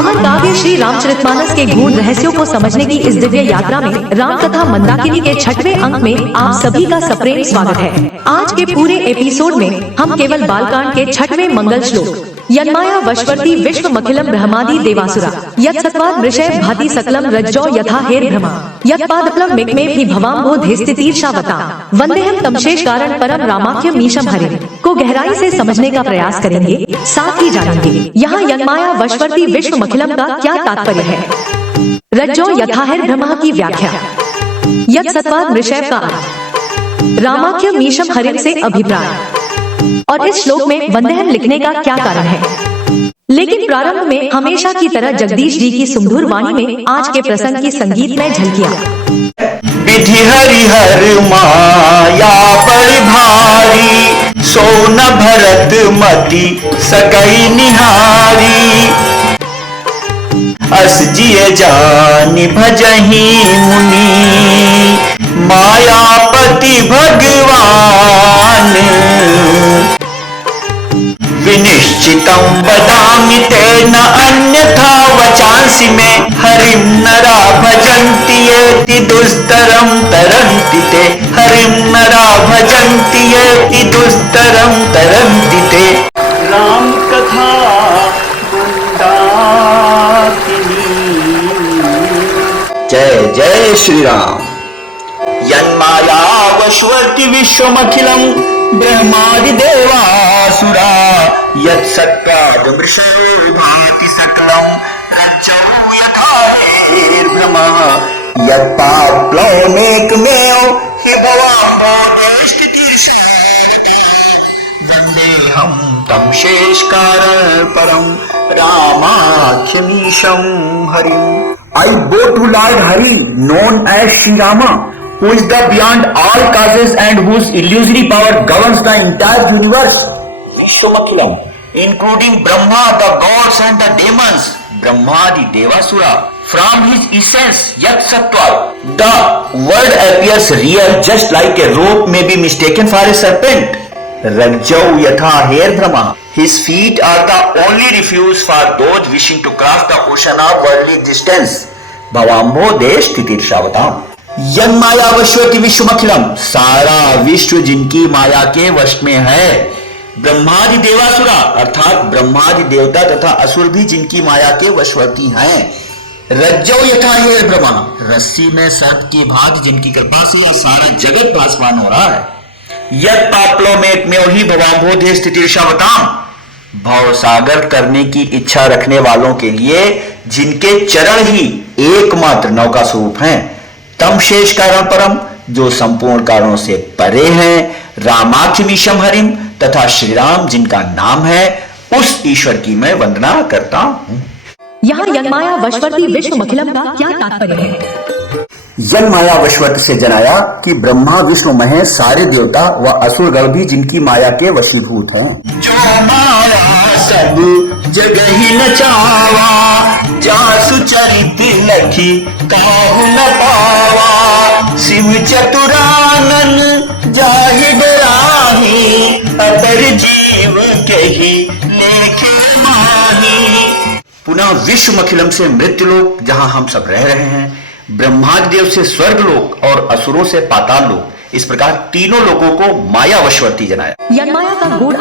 अमर काव्य श्री रामचरितमानस के गूढ़ रहस्यों को समझने की इस दिव्य यात्रा में राम कथा मंदाकिनी के 6वें अंक में आप सभी का सप्रेम स्वागत है। आज के पूरे एपिसोड में हम केवल बालकांड के 6वें मंगल श्लोक यन्माया वशवर्ती विश्वमखिलम ब्रह्मादि देवासुरा यत्सत्त्वात् मृषै भाति सकलम रज्जौ यथा हेर्भ्रमा यत्पादप्लव मिक्मे भी भवाम्भो धेस्तितीर्षावता वन्देहं तमशेष कारण परम रामाख्य मीशम हरिम को गहराई से समझने का प्रयास करेंगे, साथ ही जानेंगे यहाँ यन्माया वशवर्ती विश्वमखिलम का क्या तात्पर्य है। रज्जौ यथा हेर्भ्रमा की व्याख्या, यत्सत्त्वात् मृषै का रामाख्य मीशम हरिम से अभिप्राय और इस श्लोक में वंदेहम लिखने का क्या कारण है। लेकिन प्रारंभ में हमेशा की तरह जगदीश जी की सुमधुर वाणी में आज के प्रसंग की संगीत में झलकियां। विधि हरिहर माया बड़ी भारी, सोन भरत मति सकई निहारी। अस जिय जानि भजहि मुनि, मायापति भगवान। विनिश्चितं वदामि तेन अन्यथा वचांसि मे, हरिं नरा भजन्ति येति दुस्तरं तरन्ति ते। हरिं नरा भजन्ति येति दुस्तरं तरन्ति ते। राम कथा जय जय श्री राम। यन्माया वशवर्ति विश्वमखिलम ब्रह्मादि देवासुरा यत्सत्त्वात् मृषै भाति सकलम रज्जौ यथा हेर्भ्रमा यत्पाप्लवमेकमेव हि भवाम्भो धेस्तितीर्षावता वन्देहं तं शेषकारण परम रामाख्यमीशं हरिम्। I bow to Lord Hari, known as Sri Rama, who is the beyond all causes and whose illusory power governs the entire universe. Vishwamakhilam, including Brahma, the gods and the demons, Brahmadi Devasura, from his essence, Yat Sattva, the word appears real just like a rope may be mistaken for a serpent. Rajjau Yatha Herbhrama, his feet are the only refuge for those wishing to cross the ocean of worldly existence. भवाम्भो धेस्तितीर्षावताम्। यन्माया वशवर्ति विश्वमखिलम, सारा विश्व जिनकी माया के वश में है। ब्रह्मादि देवासुरा, अर्थात ब्रह्मादि देवता तथा असुर भी जिनकी माया के वशवर्ती हैं। रज्जौ यथा हेर्भ्रमा, रस्सी में सर्प की भांति जिनकी कृपा से यह सारा जगत भासमान हो रहा है। यत् पाप्लवमेकमेव हि भवाम्भो धेस्तितीर्षावताम्, भव सागर करने की इच्छा रखने वालों के लिए जिनके चरण ही एकमात्र नौका स्वरूप हैं। तम शेष कारण परम, जो संपूर्ण कारणों से परे हैं। रामाख्यमीशम हरिम, तथा श्री राम जिनका नाम है, उस ईश्वर की मैं वंदना करता हूँ। यहाँ यन्माया वशवर्ती विश्वमखिलम का क्या तात्पर्य है। यन्माया वशवर्त से जनाया कि ब्रह्मा विष्णु महेश सारे देवता व असुरगण भी जिनकी माया के वशीभूत हैं। जो माया सब जगह ही नचावा, जासु चरित लखी काहू न पावा। शिव चतुरानन जाहि डराही, अपर जीव के ही लेखे माही। पुनः विश्वमखिलम से मृत्युलोक जहाँ हम सब रह रहे हैं, ब्रह्मादेव से स्वर्गलोक और असुरों से पाताल लोक, इस प्रकार तीनों लोगों को माया वशवर्ती जनाया। यन्माया का गूढ़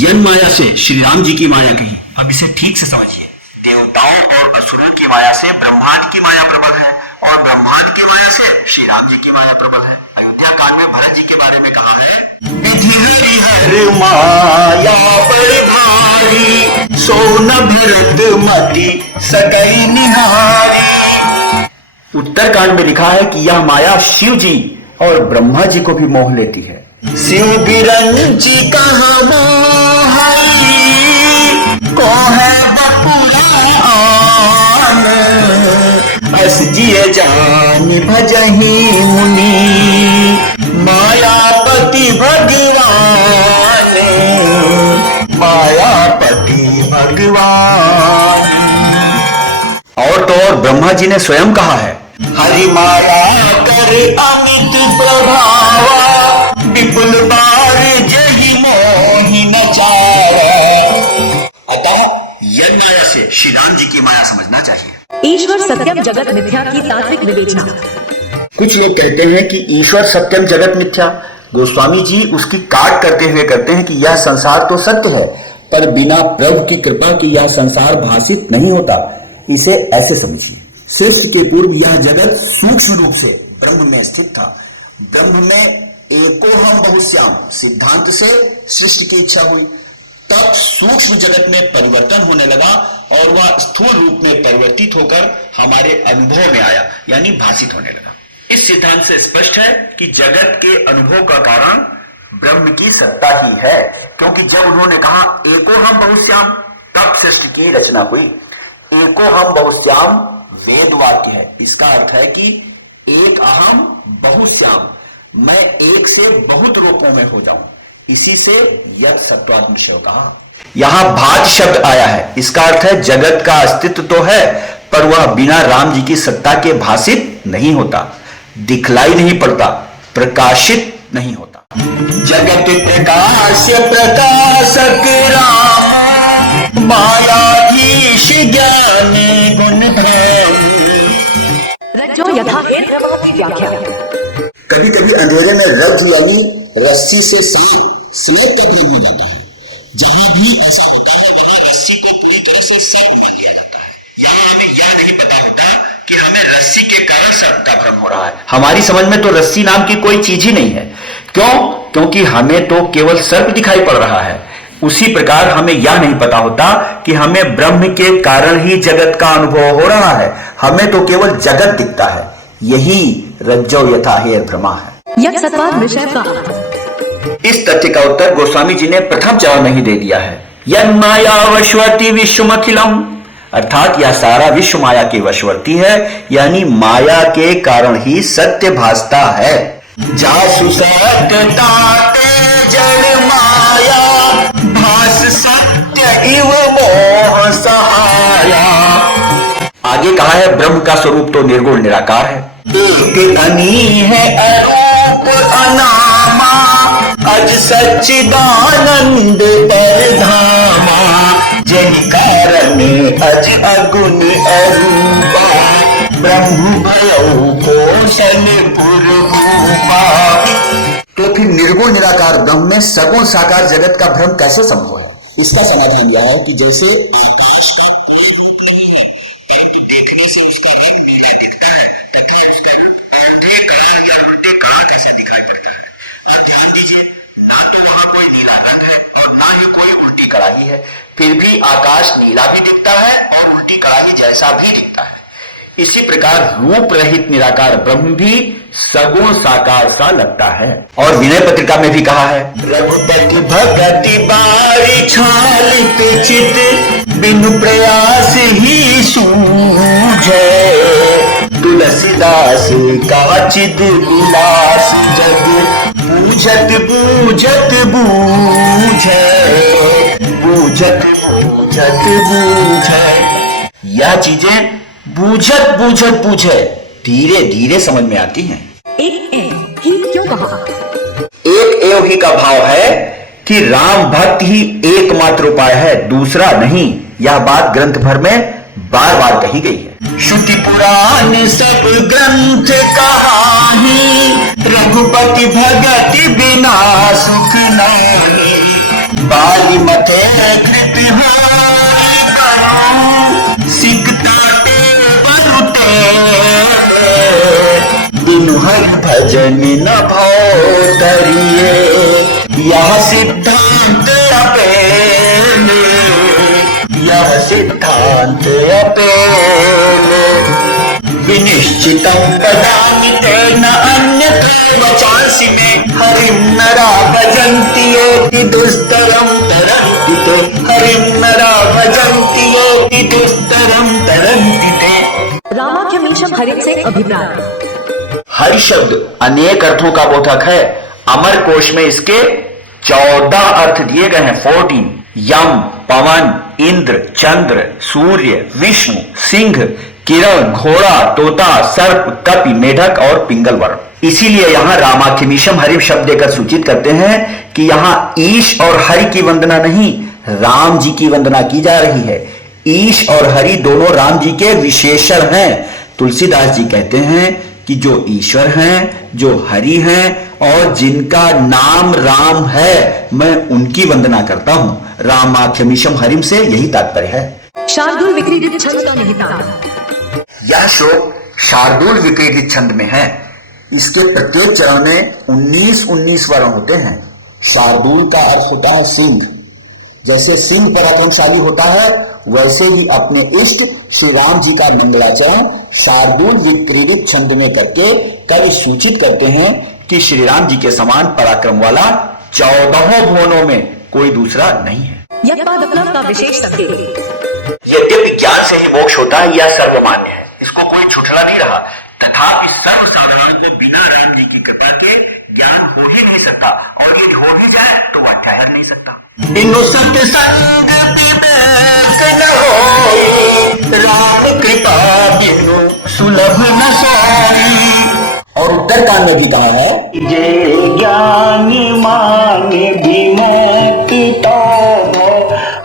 यन्माया से श्री राम जी की माया कही। अब इसे ठीक से समझिए। देवताओं और असुरों की माया से ब्रह्मांड की माया प्रबल है और ब्रह्मांड की माया से श्री राम जी की माया प्रबल है। अयोध्या कांड में भरत जी के बारे में कहा है, विधि हरिहर माया बड़ी भारी, सोन भरत मति सकई निहारी। उत्तर कांड में लिखा है कि यह माया शिव जी और ब्रह्मा जी को भी मोह लेती है। शिव बिरंची कहाँ मोहई, को है बपुरान। अस जिय जानि भजहि मुनि, मायापति भगवान। मायापति भगवान। और तो और ब्रह्मा जी ने स्वयं कहा है, हरि माया कर अमित प्रभावा, विपुल बार जहि मोहि नचारा। अतः यन्माया से श्री राम जी की माया समझना चाहिए। ईश्वर सत्यम जगत मिथ्या की तात्विक विवेचना। कुछ लोग कहते हैं कि ईश्वर सत्यम जगत मिथ्या। गोस्वामी जी उसकी काट करते हुए कहते हैं कि यह संसार तो सत्य है, पर बिना प्रभु की कृपा की यह संसार भाषित नहीं होता। इसे ऐसे समझिए, सृष्टि के पूर्व यह जगत सूक्ष्म रूप से ब्रह्म में स्थित था। ब्रह्म में एको हम बहुश्याम सिद्धांत से सृष्टि की इच्छा हुई, तब सूक्ष्म जगत में परिवर्तन होने लगा और वह स्थूल रूप में परिवर्तित होकर हमारे अनुभव में आया, यानी भाषित होने लगा। इस सिद्धांत से स्पष्ट है कि जगत के अनुभव का कारण ब्रह्म की सत्ता ही है, क्योंकि जब उन्होंने कहा एको हम बहुश्याम, तब सृष्टि की रचना हुई। एको हम बहुश्याम वेद वाक्य है। इसका अर्थ है कि एक अहम बहुश्याम, मैं एक से बहुत रूपों में हो जाऊं। इसी से यत् सत्वात्म शिव कहा। यहां भात शब्द आया है, इसका अर्थ है जगत का अस्तित्व तो है, पर वह बिना राम जी की सत्ता के भाषित नहीं होता, दिखलाई नहीं पड़ता, प्रकाशित नहीं होता। जगत प्रकाश प्रकाशक राम, मायाधीश ज्ञान गुण है। रज्जो यथा की व्याख्या। कभी कभी अंधेरे में रज्जु यानी रस्सी से स्लेट तक लग जाता है। जहां भी ऐसा होता है वहां रस्सी को पूरी तरह से सर्प कर दिया जाता है। यहाँ हमें यह नहीं पता होता कि हमें रस्सी के कारण सर्प का भ्रम हो रहा है। हमारी समझ में तो रस्सी नाम की कोई चीज ही नहीं है। क्यों? क्योंकि हमें तो केवल सर्प दिखाई पड़ रहा है। उसी प्रकार हमें यह नहीं पता होता कि हमें ब्रह्म के कारण ही जगत का अनुभव हो रहा है। हमें तो केवल जगत दिखता है। यही रज्जो यथा हेर भ्रमा है। यह सत्वाद विषय का। इस तथ्य का उत्तर गोस्वामी जी ने प्रथम चरण में ही दे दिया है। यन माया वशवर्ती विश्वमखिलम, अर्थात यह सारा विश्व माया की वशवर्ती है, यानी माया के कारण ही सत्य भासता है। जासु सत्यता जड़ माया, भास सत्य इव मोह सहाया। आगे कहा है ब्रह्म का स्वरूप तो निर्गुण निराकार है। एक अनी है अरूप अनामा, अज सच्चिदानंद परधामा। जन कारण अज अगुण अरूपा, ब्रह्म भयउ पोषण पुरभूपा। तो फिर निर्गुण निराकार ब्रह्म में सगुण साकार जगत का भ्रम कैसे संभव है? इसका समाधान यह है कि जैसे देखने से उसका रंग नीला दिखता है तथा उसका उल्टे कलर या उल्टे कलर कैसे दिखाई पड़ता है। अब ध्यान दीजिए, ना तो वहां कोई नीला रंग है और ना ही कोई उल्टी कड़ाही है, फिर भी आकाश नीला भी दिखता है और उल्टी कड़ाही जैसा भी दिखता है। इसी प्रकार रूप रहित निराकार ब्रह्म भी सगुण साकार सा लगता है। और विनय पत्रिका में भी कहा है, रघुपति भगति बारी छालित चित, बिनु प्रयास ही सूझे। तुलसीदास का चिद विलास जग, बूझत बूझत बूझे, बूझत बूझत बूझे। यह चीजें बूझत बूझत बूझे धीरे धीरे समझ में आती हैं। एक ही क्यों कहा? एक एव ही का भाव है कि राम भक्त ही एकमात्र उपाय है, दूसरा नहीं। यह बात ग्रंथ भर में बार बार कही गई है। श्रुति पुराण सब ग्रंथ कहानी, रघुपति भगति बिना सुख नहीं। बाली मथे कृपि सिकता बिनु हर भजन न भाव करिए, यह सिद्धांत अपेले, यह सिद्धांत अपेले। विनिश्चितम वदामि तेन अन्यथा वचांसि मे, हरिं नरा भजन्ति ये दुस्तरम तरन्ति ते, हरिं नरा भजन्ति ये दुस्तरम तरन्ति ते। रामाख्यमीशम हरि से अभिप्राय। हरि शब्द अनेक अर्थों का बोधक है। अमर कोश में इसके 14 अर्थ दिए गए हैं। 14 यम, पवन, इंद्र, चंद्र, सूर्य, विष्णु, सिंह, किरण, घोड़ा, तोता, सर्प, कपि, मेढक और पिंगल वर्ण। इसीलिए यहाँ रामाख्यमीशम हरि शब्द देकर सूचित करते हैं कि यहाँ ईश और हरि की वंदना नहीं, राम जी की वंदना की जा रही है। ईश और हरि दोनों राम जी के विशेषण हैं। तुलसीदास जी कहते हैं कि जो ईश्वर हैं, जो हरि हैं और जिनका नाम राम है, मैं उनकी वंदना करता हूं। रामाख्यमीशम हरिम से यही तात्पर्य है। शार्दुल विक्रीडित छंद का निहितार्थ। यह श्लोक शार्दुल विक्रीडित छंद में है। इसके प्रत्येक चरण में 19 वर्ण होते हैं। शार्दुल का अर्थ होता है सिंह। जैसे सिंह पराक्रमशाली होता है, वैसे ही अपने इष्ट श्री राम जी का मंगलाचरण शार्दुल विक्रीडित छंद में करके कवि सूचित करते हैं कि श्री राम जी के समान पराक्रम वाला 14 भुवनों में कोई दूसरा नहीं है। यज्ञपादप्लव का विशेष संकेत। यद्यपि ज्ञान से ही मोक्ष होता है, यह सर्वमान्य है, इसको कोई छुटला नहीं रहा। तथापि सर्वसाधारण को बिना राम जी की कृपा के ज्ञान हो ही नहीं सकता, और यदि हो ही जाए तो वह ठहर नहीं सकता। राम कृपा बिनु सुलभ न सोई। और उत्तरकांड में भी कहा है, जे ज्ञान मान विमुक्त तो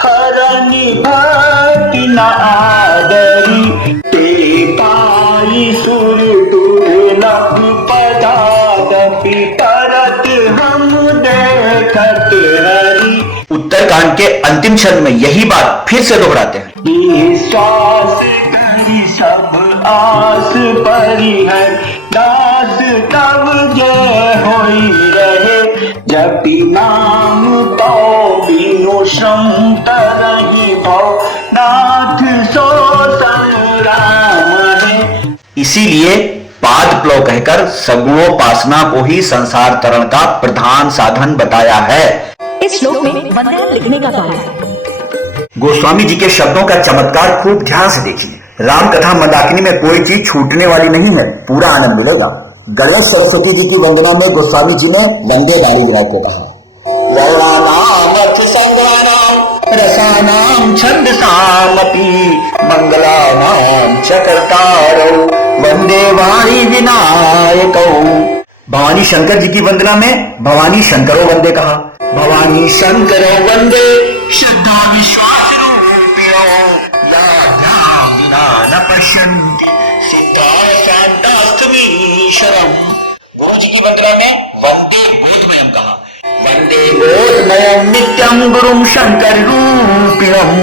हरनि भक्ति न आदरी, ते पाई सुर दुर्लभ पदादपि परत हम देखत हरि। उत्तरकांड के अंतिम छंद में यही बात फिर से दोहराते हैं। विश्वास करी सब आस परिहर, दास तब जय होई रहे, जपि नाम तो बिनु श्रम तरहि भव, नाथ सो संग्राम है। इसीलिए पाद प्लव कहकर सगुणोपासना को ही संसार तरण का प्रधान साधन बताया है। इस श्लोक में वंदना लिखने का कारण। गोस्वामी जी के शब्दों का चमत्कार खूब ध्यान से देखिए। राम कथा मंदाकिनी में कोई चीज छूटने वाली नहीं है, पूरा आनंद मिलेगा। गणेश सरस्वती जी की वंदना में गोस्वामी जी ने वंदे गाड़ी विराट को कहा, रसानाम छंदसामपि मंगलानाम चकर्तारौ, वंदे वाणी विनायकौ। भवानी शंकर जी की वंदना में भवानी शंकरो वंदे कहा। भवानी शंकरो वंदे श्रद्धा विश्वास रूपिणो, या बिना न पश्यन्ति सीता शांतास्तमीश्वरम्। गुरु जी की वंदना में वंदे बोधमयम् कहा। वंदे बोधमयम् नित्यं गुरुं शंकर रूपिणम्,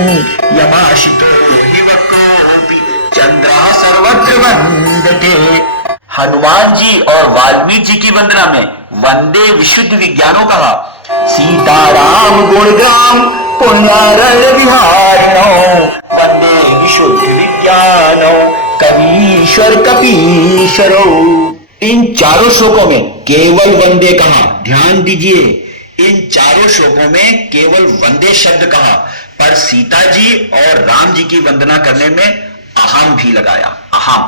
यमाशितो हिमकापि चंद्रः सर्वत्र वंदते। हनुमान जी और वाल्मीकि जी की वंदना में वंदे विशुद्ध विज्ञानों कहा। सीताराम गुणग्राम पुण्यारण विहारिणो, वंदे विशुद्ध विज्ञानो कवीश्वर कपीश्वरो। इन चारों श्लोकों में केवल वंदे कहा। ध्यान दीजिए, इन चारों श्लोकों में केवल वंदे शब्द कहा, पर सीता जी और राम जी की वंदना करने में अहम भी लगाया। अहम।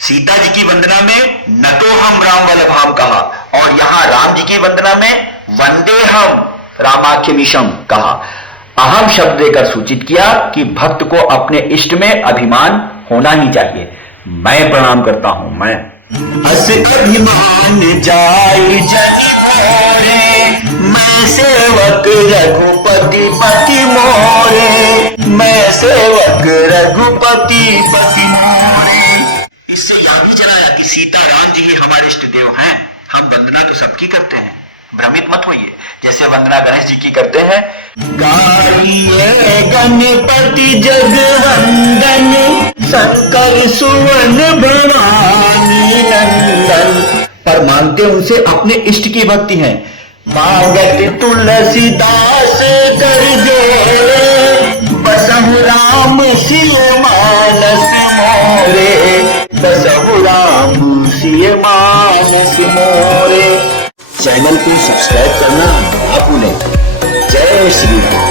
सीता जी की वंदना में न तो हम राम वल्लभाम कहा, और यहां राम जी की वंदना में वंदे हम रामाख्यमीशम कहा। अहम शब्द देकर सूचित किया कि भक्त को अपने इष्ट में अभिमान होना ही चाहिए। मैं प्रणाम करता हूं। मैं अस अभिमान जाई जग मोरे, मैं सेवक रघुपति पति मोरे, मैं सेवक रघुपति पति मोरे। इससे यह भी जनाया कि सीता राम जी ही हमारे इष्ट देव हैं। हम वंदना तो सबकी करते हैं, भ्रमित मत होइए। जैसे वंदना गणेश जी की करते हैं, गाइए गणपति जगवंदन, शंकर सुवन भवानी नंदन, पर मानते उनसे अपने इष्ट की भक्ति है। मांगत तुलसीदास कर जोरे, बसहु राम सिय मानस मोरे, बसहु राम सिय मानस मोरे। चैनल को सब्सक्राइब करना ना भूलें। जय श्री राम।